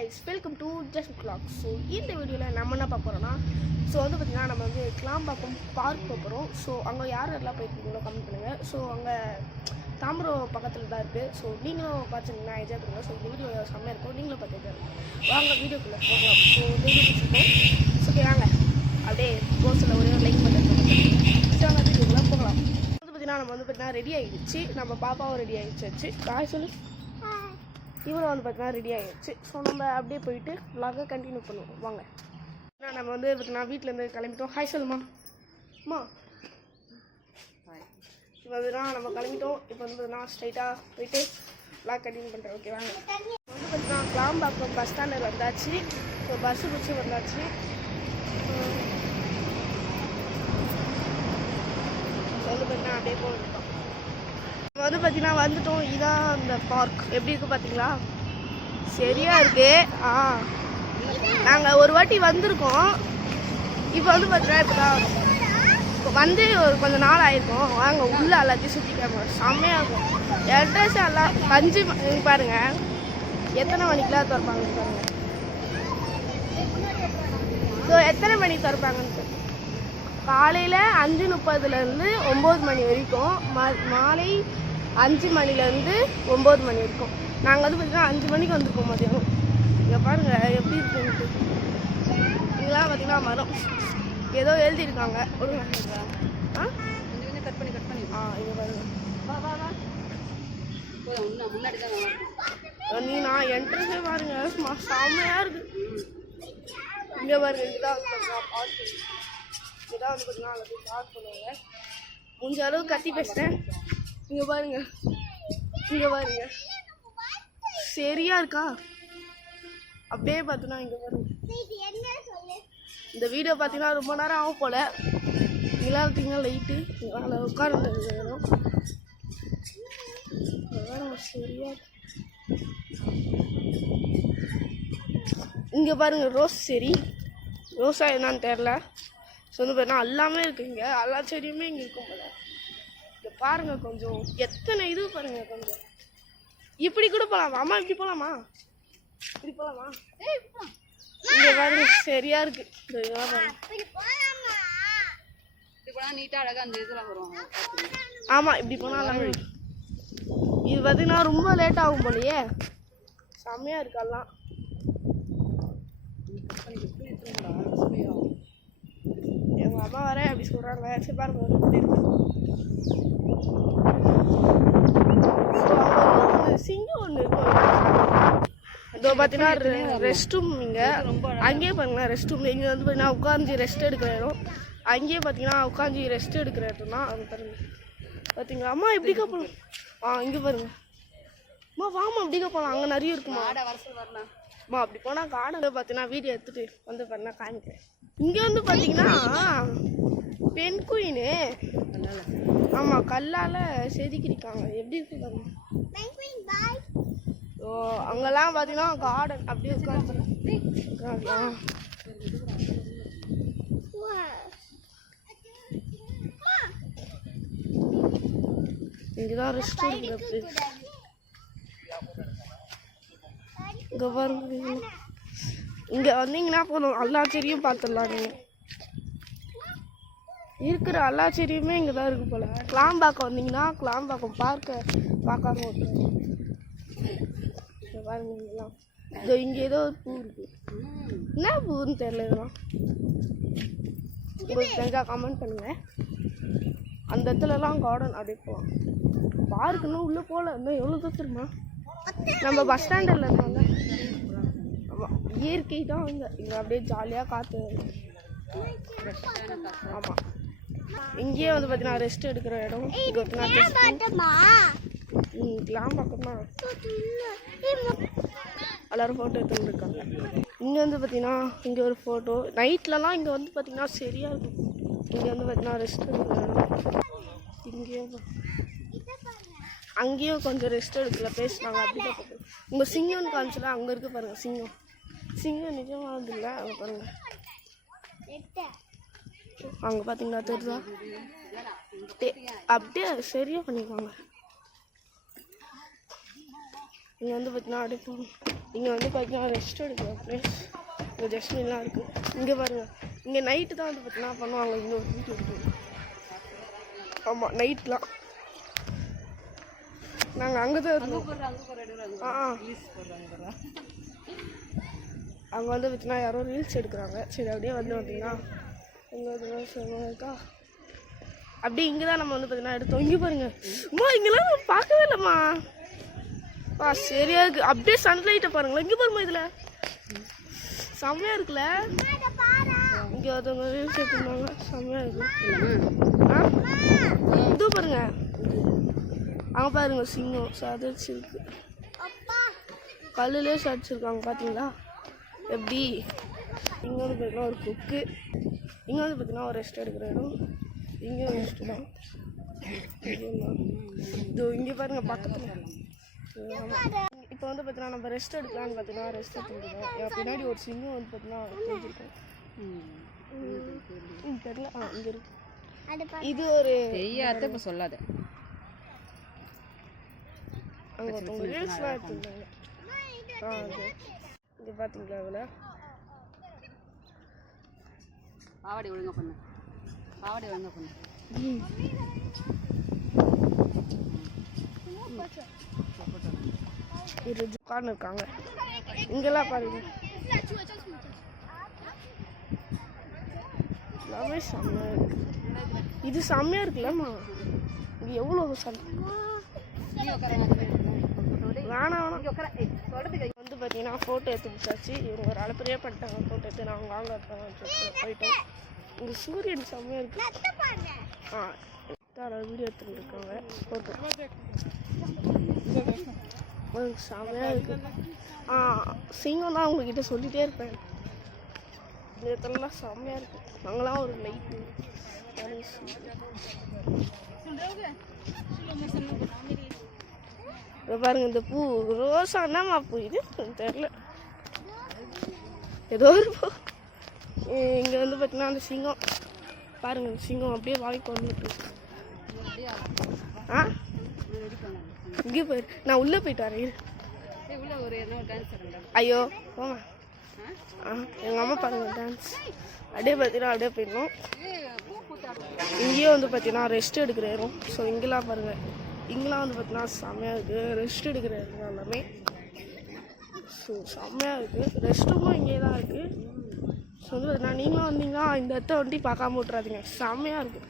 guys, welcome to Just Vlog. So இந்த வீடியோவில் நம்ம என்ன பார்க்க போகிறோம்னா வந்து பார்த்திங்கன்னா நம்ம வந்து கிளாம்பாக்கம் பார்க் போகிறோம். ஸோ அங்கே யாரெல்லாம் போயிருக்கீங்களோ கமெண்ட் பண்ணுங்கள். ஸோ அங்கே தாம்பரம் பக்கத்தில் தான் இருக்குது. ஸோ நீங்களும் பார்த்துருந்தீங்கன்னா என்ஜாய் பண்ணுங்கள். ஸோ இந்த வீடியோ செம்மையாக இருக்கும், நீங்களும் பார்த்து என்ஜாய் பண்ணுங்கள். வாங்க வீடியோக்குள்ளே போகலாம். ஸோ இந்த வீடியோ பிடிச்சிருக்கோம். ஸோ வாங்க அப்படியே கோர்ஸில் ஒரே ஒரு லைக் பண்ணுறது. ஸோ அங்கே வீடியோக்குள்ளே போகலாம். வந்து பார்த்திங்கன்னா நம்ம வந்து பார்த்திங்கன்னா ரெடி ஆகிடுச்சு. நம்ம பாப்பாவும் ரெடி ஆகிடுச்சு. காய் சொல்லி இவரும் வந்து பார்த்தீங்கன்னா ரெடி ஆகிடுச்சு. ஸோ நம்ம அப்படியே போயிட்டு vlog கண்டினியூ பண்ணுவோம். வாங்க. ஏன்னா நம்ம வந்து பார்த்தீங்கன்னா வீட்டிலேருந்து கிளம்பிட்டோம். ஹாய் சொல்லுமா அம்மா. இப்போ வந்துன்னா நம்ம கிளம்பிட்டோம். இப்போ வந்து நான் ஸ்ட்ரைட்டாக போயிட்டு vlog கண்டினியூ பண்ணுறேன். ஓகே வாங்க. வந்து பார்த்தீங்கன்னா கிளாம்பாக்கம் பஸ் ஸ்டாண்டில் வந்தாச்சு. ஸோ பஸ்ஸு பிடிச்சி வந்தாச்சு. வந்து பார்த்தீங்கன்னா அப்படியே போயிருக்கோம். வந்து பார்த்தீங்கன்னா வந்துட்டோம். இதான் அந்த பார்க் எப்படி இருக்குது பார்த்தீங்களா? சரியா இருக்கு. நாங்கள் ஒரு வாட்டி வந்திருக்கோம். இப்போ வந்து பார்த்தீங்கன்னா இப்போ வந்து ஒரு கொஞ்சம் நாள் ஆயிருக்கும். வாங்க உள்ள எல்லாத்தையும் சுற்றி காமிப்போம். செம்மையாக இருக்கும். அட்ரஸ் எல்லாம் 5 மணி பாருங்க. எத்தனை மணிக்கெலாம் திறப்பாங்கன்னு பாருங்க. ஸோ எத்தனை மணிக்கு திறப்பாங்கன்னு காலையில் 5:30 9 மணி வரைக்கும். மாலை 5 மணிலேருந்து 9 மணி வரைக்கும். நாங்கள் வந்து பார்த்தீங்கன்னா 5 மணிக்கு வந்துருக்கோம் மதியானம். இங்கே பாருங்கள் எப்படி இருக்குன்ட்டு. இதெல்லாம் பார்த்தீங்கன்னா மரம் ஏதோ எழுதியிருக்காங்க. ஒரு கட் பண்ணி இது பாருங்க. நீ நான் என்ட்ரன்ஸே பாருங்க செம்மையாக இருக்குது. இங்கே பாருங்க. இதுதான் பார்க். இதான் வந்து பார்த்தீங்கன்னா அதில் போய் பார்க் பண்ணுவாங்க. முடிஞ்ச அளவு கத்தி பேசுகிறேன். இங்கே பாருங்க. இங்கே பாருங்க சரியா இருக்கா? அப்படியே பார்த்தோன்னா இங்கே பாருங்க. இந்த வீடியோ பார்த்தீங்கன்னா ரொம்ப நேரம் ஆகும் போல். இங்கெல்லாம் பார்த்தீங்கன்னா லைட்டு அதில் உட்கார்ந்து சரியா. இங்கே பாருங்க ரோஸ் செடி. ரோஸா என்னன்னு தெரில. ஸோ வந்து பார்த்தீங்கன்னா எல்லாமே இருக்குது. இங்கே எல்லா செடியுமே இங்கே இருக்கும் போல. இங்கே பாருங்கள் கொஞ்சம் எத்தனை இது பாருங்கள். கொஞ்சம் இப்படி கூட போகலாமா அம்மா? இப்படி போகலாமா? இப்படி போகலாமா? இங்கே பாருங்க சரியா இருக்கு. ஆமாம் இப்படி போனால் இது பார்த்தீங்கன்னா ரொம்ப லேட் ஆகும் போலையே. செம்மையாக இருக்கு எல்லாம். எங்கள் அம்மா வர அப்படி சொல்கிறாங்க. சரி பாருங்க எப்படி இருக்கு. சிங்கம் ஒன்று இருக்கும். இதோ பார்த்தீங்கன்னா ரெஸ்ட் ரூம். இங்கே அங்கேயே பாருங்களா ரெஸ்ட் ரூம். இங்கே வந்து பார்த்தீங்கன்னா உட்காந்து ரெஸ்ட் எடுக்கிற இடம். அங்கேயே பார்த்தீங்கன்னா உட்காந்து ரெஸ்ட் எடுக்கிற இடம்னா அது பாருங்க. பார்த்தீங்களா அம்மா எப்படிக்கா போகலாம்? இங்கே பாருங்க அம்மா. வாமா அப்படிக்கா போகலாம். அங்கே நிறைய இருக்குமா? அம்மா அப்படி போனால் காடை பார்த்தீங்கன்னா வீடியோ எடுத்துகிட்டு வந்து பாருன்னா காமிக்கிறேன். இங்கே வந்து பார்த்தீங்கன்னா பெண் குயின்னு ஆமாம் கல்லால் செதுக்கிருக்காங்க. எப்படி இருக்கு பாருங்க. ஓ அங்கெல்லாம் பார்த்தீங்கன்னா கார்டன் அப்படியே உட்காந்து இங்கேதான் ரெஸ்ட் இருக்கிற. இங்கே பாருங்க. இங்கே வந்தீங்கன்னா போதும் எல்லா செடியும் பார்த்துடலாம். நீங்கள் இருக்கிற எல்லா செடியுமே இங்கே தான் இருக்குது போல். கிளாம்பாக்கம் வந்தீங்கன்னா கிளாம்பாக்கம் பார்க்க பார்க்காம விட்டுருங்க. பாருங்க இங்கெல்லாம் இதோ இங்கே ஏதோ ஒரு பூ இருக்குது. என்ன பூன்னு தெரியல. இதெல்லாம் உங்களுக்கு தெரிஞ்சா கமெண்ட் பண்ணுங்கள். அந்த இடத்துலலாம் கார்டன் அப்படியே போகலாம். பார்க்குன்னு உள்ளே போகல. இன்னும் எவ்வளோ தான் தெரியுமா? நம்ம பஸ் ஸ்டாண்டில் இருந்தாங்க. ஆமாம் இயற்கை தான் இங்கே அப்படியே ஜாலியாக காற்று. ஆமாம் இங்கேயே வந்து பார்த்தீங்கன்னா ரெஸ்ட் எடுக்கிற இடம். இங்கே கிளாம்பாக்கம் தான். எல்லோரும் ஃபோட்டோ எடுத்துகிட்டு இருக்காங்க. இங்கே வந்து பார்த்தீங்கன்னா இங்கே ஒரு ஃபோட்டோ. நைட்லலாம் இங்கே வந்து பார்த்தீங்கன்னா சரியாக இருக்கும். இங்கே வந்து பார்த்தீங்கன்னா ரெஸ்ட் எடுக்கிற இடம். இங்கேயும் அங்கேயும் கொஞ்சம் ரெஸ்ட் எடுக்கல பேசுனாங்க. அப்படி தான் பார்த்து உங்கள் சிங்கம்னு காமிச்சல அங்கே இருக்குது பாருங்கள். சிங்கம் நிஜமானது இல்லை. அங்கே பாருங்கள். அங்கே பார்த்தீங்கன்னா தெரியுதா? அப்படியே சரியாக பண்ணிக்குவாங்க. இங்கே வந்து பார்த்தீங்கன்னா அப்படியே போகணும். இங்கே வந்து பார்த்தீங்கன்னா ரெஸ்ட் எடுக்கிற ப்ளேஸ். இங்கே ஜஸ்மின்லாம் இருக்குது. இங்கே பாருங்கள், இங்கே நைட்டு தான் வந்து பார்த்தீங்கன்னா பண்ணுவாங்க. இங்கே ஒரு வீட்டு இருக்குது. ஆமாம், நைட்லாம் நாங்கள் அங்கே தான் இருந்தோம். அங்கே வந்து பார்த்தீங்கன்னா யாரோ ரீல்ஸ் எடுக்கிறாங்க. சரி அப்படியே வந்து பார்த்தீங்கன்னா இங்கே இருக்கா, அப்படியே இங்கே தான் நம்ம வந்து பார்த்தீங்கன்னா எடுத்தோம். இங்கே பாருங்கள், அம்மா இங்கெல்லாம் நம்ம பார்க்கவே இல்லைம்மா. சரியா இருக்கு. அப்படியே சன்லைட்டை பாருங்களேன். இங்கே பாருமா, இதில் செம்மையாக இருக்குல்ல. இங்கே ஒருத்தவங்க ரீல்ஸ் எடுத்துருந்தாங்க, செம்மையாக இருக்கு. இது பாருங்க, அங்கே பாருங்க சிங்கம் சதைச்சிருக்கு. கல்லுலேயே சடிச்சிருக்காங்க பார்த்தீங்களா எப்படி. இங்கே வந்து பார்த்தீங்கன்னா ஒரு குக்கு. இங்கே வந்து பார்த்தீங்கன்னா ஒரு ரெஸ்ட் எடுக்கிற இடம். இங்கே ரெஸ்ட் தான். இதோ இங்கே பாருங்க பக்கத்தில். இப்போ வந்து பார்த்தீங்கன்னா நம்ம ரெஸ்ட் எடுக்கலான்னு பார்த்தீங்கன்னா ரெஸ்ட் எடுத்துருக்கோம். பின்னாடி ஒரு சிங்கம் வந்து பார்த்தீங்கன்னா தெரிஞ்சிருக்கோம். தெரியல. இங்கே இருக்கு. இது ஒரு தெரியாத இப்போ சொல்லாத. அங்கே ஒருத்தவங்க ரீல்ஸ்லாம் எடுத்துருந்தாங்க. இங்கே பார்த்தீங்களா அதில் பாவாடை ஒழுங்கா பண்ணு, பாவாடை ஒழுங்கா பண்ணு. ஒரு உட்கார்ந்து இருக்காங்க. இங்கெல்லாம் பாருங்க, எல்லாமே செம்மையா இருக்கு. இது செம்மையா இருக்குல்லம்மா. இங்க எவ்வளோ வேணாம் வந்து பார்த்தீங்கன்னா ஃபோட்டோ எடுத்து முடிச்சாச்சு. இவங்க ஒரு அளப்பரியே பண்ணிட்டாங்க. ஃபோட்டோ எடுத்து நாங்கள் வாங்க போயிட்டோம். இங்கே சூரியன் செம்மையாக இருக்கு. வீடியோ எடுத்துட்டு இருக்காங்க. ஃபோட்டோ செம்மையாக இருக்கு. சிங்கம் தான் உங்ககிட்ட சொல்லிகிட்டே இருப்பேன். இந்த இடத்துலலாம் செம்மையாக இருக்கு. நாங்களாம் ஒரு லைட்டு பாருங்க. இந்த பூ ரோஸா என்னம்மா பூ இது தெரில, ஏதோ ஒரு பூ. இங்கே வந்து பார்த்தீங்கன்னா அந்த சிங்கம் பாருங்க, இந்த சிங்கம் அப்படியே வாங்கி வந்துட்டு. இங்கே போயிரு, நான் உள்ளே போயிட்டு வரேன். ஐயோ போமா. எங்கள் அம்மா பாருங்க டான்ஸ். அப்படியே பார்த்தீங்கன்னா அப்படியே போயிடணும். இங்கேயே வந்து பார்த்தீங்கன்னா ரெஸ்ட் எடுக்கிற இடம். ஸோ இங்கெல்லாம் பாருங்கள், இங்கெல்லாம் வந்து பார்த்தீங்கன்னா செம்மையாக இருக்குது. ரெஸ்ட் எடுக்கிற இடம் எல்லாமே. ஸோ செம்மையாக இருக்குது. ரெஸ்ட் ரூமும் இங்கே தான் இருக்குது. ஸோ வந்து பார்த்தீங்கன்னா நீங்களும் வந்தீங்கன்னா இந்த இடத்த வண்டி பார்க்காம விட்றாதீங்க, செம்மையாக இருக்குது.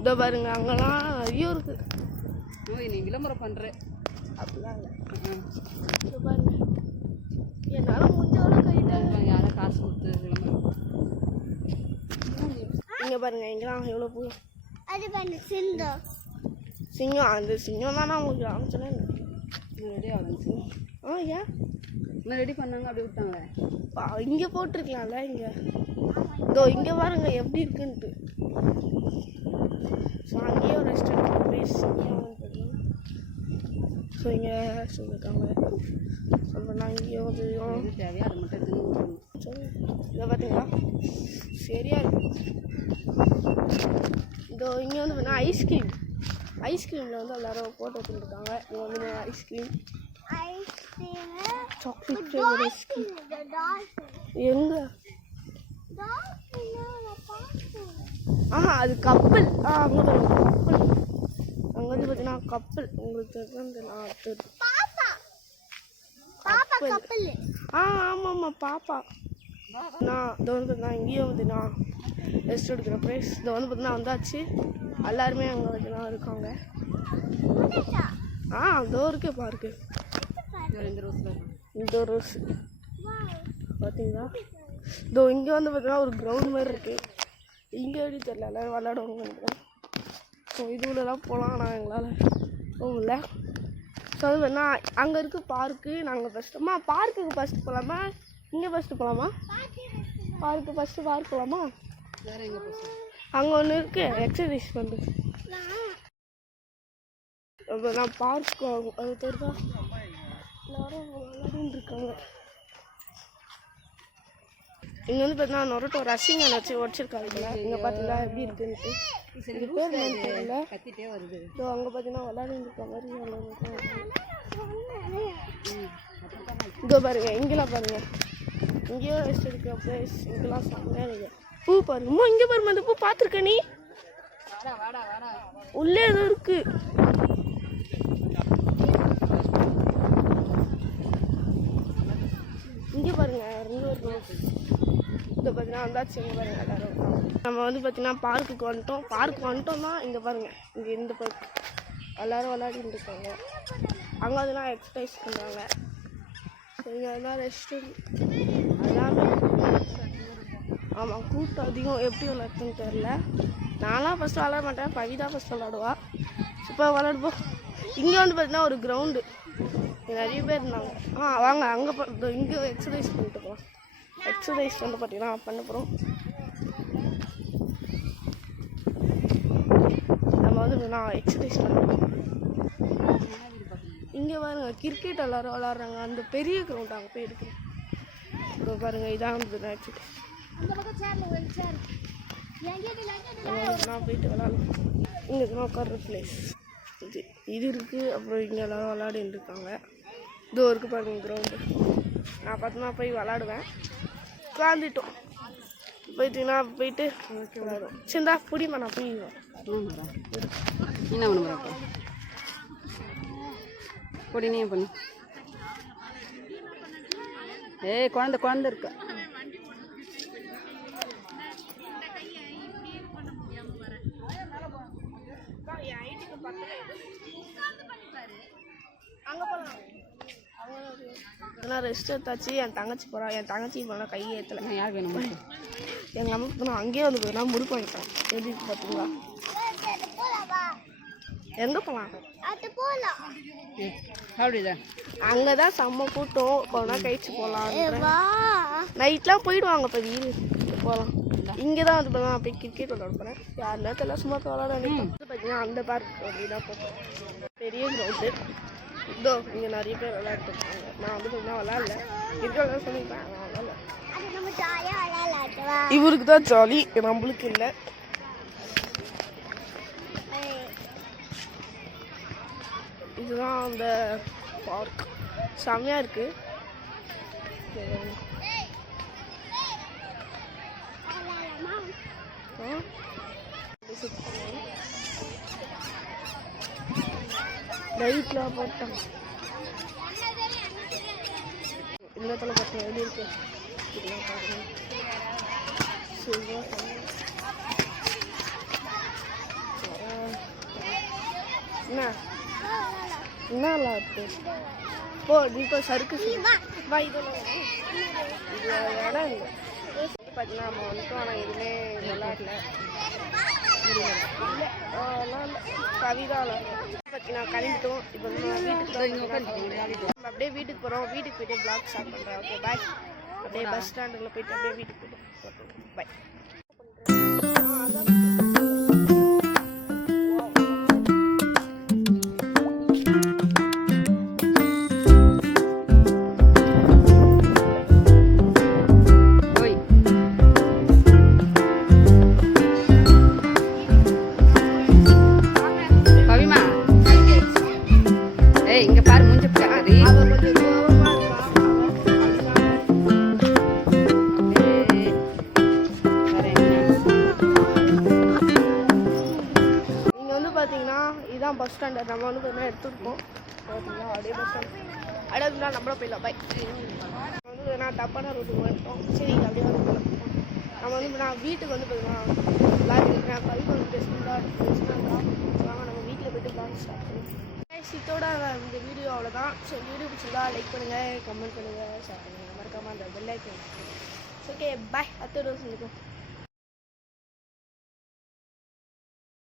இதோ பாருங்க, அங்கெல்லாம் நிறைய இருக்குது. நீ விளம்பரம் பண்ணுற அப்படிலாம் இல்லை. பாருங்க, என்னால் முடிஞ்சவளோ கையில் யாரை காசு கொடுத்து விளம்பரம். இங்கே பாருங்க, இங்கெல்லாம் எவ்வளோ பூ. அது பாருங்க சிங்கம். சிங்கம், அந்த சிங்கம் தானே உங்களுக்கு காமிச்சேன். ரெடி ஆகுது. ஏன் இன்னும் ரெடி பண்ணாங்க அப்படியே விட்டாங்களே. இங்கே போட்டிருக்கலாம்ல. இங்கே இதோ இங்கே பாருங்க எப்படி இருக்குன்ட்டு. ஸோ அங்கேயே ஒரு ரெஸ்டாரண்ட் ப்ளேஸ் இங்கேயும் ஸோ இங்கே சொல்லியிருக்காங்க. சொல்லலாம் இங்கேயும் வந்து தேவையா அதை மட்டும் எடுத்து சொல்லு. இதை பார்த்தீங்களா சரியா இருக்கு. இதோ இங்கே வந்து பார்த்தீங்கன்னா ஐஸ்கிரீம். ஐஸ்கிரீமில் வந்து எல்லோரும் போட்டு வச்சுருக்காங்க. இங்கே வந்து ஐஸ்கிரீம், சாக்லேட் ஃப்ளேவர் ஐஸ்கிரீம். எங்கே அது கப்பல். அங்கே கப்பல். அங்கே வந்து பார்த்தீங்கன்னா கப்பல். உங்களுக்கு தெரியும். ஆமாம்மா பாப்பா. நான் இதை வந்து பார்த்தீங்கன்னா இங்கேயும் வந்து நான் ரெஸ்ட் எடுக்கிற ப்ளேஸ். இதை வந்து பார்த்தீங்கன்னா வந்தாச்சு. எல்லாருமே அங்கே வந்து இருக்காங்க. இதோ இருக்கு பாருக்கு. இந்த ரோஸ் பார்த்தீங்களா. இதோ இங்கே வந்து பார்த்தீங்கன்னா ஒரு கிரவுண்ட் மாதிரி இருக்குது. இங்கே எப்படி தெரியல, எல்லோரும் விளையாடுவாங்க நினைக்கிறேன். ஸோ இதுலலாம் போகலாம். ஆனால் எங்களால் போகல. ஸோ அது வேணா அங்கே இருக்குது பார்க்கு. நாங்கள் ஃபஸ்ட்டுமா பார்க்குக்கு ஃபஸ்ட்டு போகலாமா, இங்கே ஃபஸ்ட்டு போகலாமா? பார்க்கு ஃபஸ்ட்டு பார்க் போகலாமா? வேறு எங்கே போச்சு? அங்கே ஒன்று இருக்குது எக்ஸசைஸ் பண்ணுறது. நான் பார்க் ஆகும் அது தெரியுதா. எல்லோரும் விளையாடின்னு இருக்காங்க. இங்கே வந்து பார்த்தீங்கன்னா நொரட்டோ ரசிங்கன் வச்சு உடச்சிருக்காங்க. இங்கே பார்த்தீங்களா எப்படி இருக்குன்ட்டு. இது பேர் என்னன்னு தெரியல. கத்திட்டே வருது. இதோ அங்கே பார்த்தீங்கன்னா விளையாடிருக்க மாதிரி இதோ பாருங்க, இங்கெல்லாம் பாருங்க, இங்கேயோ ரெஸ்ட் எடுக்கிற பிளேஸ். இங்கெல்லாம் செம்மையாக இருக்கு. பூ பாருங்கம்மா, இங்கே பாருங்க, அந்த பூ பார்த்துருக்க நீ? உள்ளே ஏதோ இருக்கு. இங்கே பாருங்க, இங்கே இருக்கு. இதை பார்த்தீங்கன்னா வந்தாச்சு. இங்கே பாருங்க எல்லாரும் நம்ம வந்து பார்த்தீங்கன்னா பார்க்குக்கு வந்துட்டோம். பார்க் வந்துட்டோம்னா இங்கே பாருங்க, இங்கே இந்த பார்க் எல்லோரும் விளையாடிட்டு இருக்காங்க. அங்கே அதெல்லாம் எக்ஸசைஸ் பண்ணுறாங்க. இங்கே அதெல்லாம் ரெஸ்ட் எல்லாமே. ஆமாம், கூட்டம் அதிகம். எப்படி விளையாடுறதுன்னு தெரில. நான்லாம் ஃபஸ்ட்டு விளையாட மாட்டேன், பவிதா ஃபஸ்ட்டு விளாடுவா. இப்போ விளாடுவோம். இங்கே வந்து பார்த்தீங்கன்னா ஒரு கிரவுண்டு, நிறைய பேர் இருந்தாங்க. வாங்க அங்கே இங்கே எக்ஸசைஸ் பண்ணிட்டு போகலாம். எக்ஸசைஸ் வந்து பார்த்தீங்கன்னா பண்ண போகிறோம். நம்ம வந்து நான் எக்ஸசைஸ் பண்ணுறோம். இங்கே பாருங்க, கிரிக்கெட் எல்லோரும் விளாட்றாங்க. அந்த பெரிய கிரவுண்ட் அங்கே போய் எடுக்கிறேன். இப்போ பாருங்கள், இதான் வந்து எக்ஸசைஸ். நான் போயிட்டு விளாட்லாம். இங்கே உட்கார்ற பிளேஸ் இது இருக்குது. அப்புறம் இங்கே எல்லோரும் விளாடின்னு இருக்காங்க. இதோ இருக்குது பாருங்க கிரவுண்டு. நான் பார்த்தோன்னா போய் விளாடுவேன். உட்காந்துட்டோம். போயிட்டீங்கன்னா போயிட்டு விளாடுவோம். சரிந்தா புடிமா, நான் போய் என்ன பண்ண போகிறப்ப பொடினே பண்ணு. ஏய் குழந்தை இருக்கா? அங்கே போகலாம். அதெல்லாம் ரெஸ்ட் எடுத்தாச்சு. என் தங்கச்சி போகிறா. என் தங்கச்சி போனால் கையை ஏற்றலை. யார் வேணும்? எங்கள் அம்மாவுக்கு போனால் அங்கேயே வந்து போதுனா முறுக்கு வாங்கிட்டோம். எப்படி பார்த்தீங்களா? எங்கே போகலாம்? அப்படிதான் அங்கே தான் செம்ம கூட்டம். போனால் கழிச்சு போகலாம். நைட்லாம் போயிடுவாங்க. இப்போ வீடு போகலாம். இங்கே தான் வந்து பார்த்தா போய் கிரிக்கெட் விளாட போகிறேன். யார் நேரத்தில் சும்மா விளாட நினைப்பேன். பார்த்தீங்கன்னா அந்த பார்க் அப்படிதான் போகிறோம். பெரிய கிரவுண்டு. இதோ இங்கே நிறைய பேர் விளையாட்டு இருக்காங்க. நான் வந்து பார்த்தீங்கன்னா விளாட்ல. இருக்கிறதா சொல்லியிருப்பேன், நான் விளாட்ல. இவருக்கு தான் ஜாலி, நம்மளுக்கு இல்லை. இதுதான் அந்த பார்க். செம்மையாக இருக்குது. லைட்லாம் போட்டாங்க. இந்த இடத்துல பார்த்தீங்கன்னா எப்படி இருக்கு? இதெல்லாம் பாருங்க. என்னலாம் இருக்கு? போ, நீ இப்போ சறுக்கு வா. இதெல்லாம் இது இடம் இல்லை. பார்த்தீங்கன்னா நம்ம வந்துட்டோம். ஆனால் எதுவுமே விளாட்ல. இல்லை கவிதாவில் பார்த்தீங்கன்னா கிளம்பிட்டோம். இப்போ நம்ம அப்படியே வீட்டுக்கு போகிறோம். வீட்டுக்கு போய்ட்டு ப்ளாக் ஸ்டார்ட் பண்ணுறேன். Okay bye. அப்படியே பஸ் ஸ்டாண்டில் போய்ட்டு அப்படியே வீட்டுக்கு போய்ட்டு பாய். இங்க பாரு மூஞ்சி பாரு. இங்கே வந்து பார்த்தீங்கன்னா இதுதான் பஸ் ஸ்டாண்டு. நம்ம வந்து பார்த்தீங்கன்னா எடுத்துருக்கோம். பார்த்தீங்கன்னா அப்படியே பஸ் ஸ்டாண்ட் அப்படியே நம்மளும் போயிடலாம். பை வந்து நான் தப்பான ரோட்டுக்கு வந்துட்டோம். சரி அப்படியே வந்து போகலாம். நம்ம வந்து நான் வீட்டுக்கு வந்து பார்த்தீங்கன்னா லாரி இருக்கிறேன். பைக் வந்து பேசுனா நம்ம வீட்டில் போய்ட்டு ப்ளாக் ஸ்டார்ட் பண்ணுவோம். இதோட இந்த வீடியோ அவ்வளோதான். ஸோ வீடியோ பிடிச்சிருந்தா லைக் பண்ணுங்கள், கமெண்ட் பண்ணுங்கள், ஷேர் பண்ணுங்கள். மறக்காமல் அந்த பெல் ஐக்கன். Okay bye. அடுத்த வீடியோ சந்திப்போம்.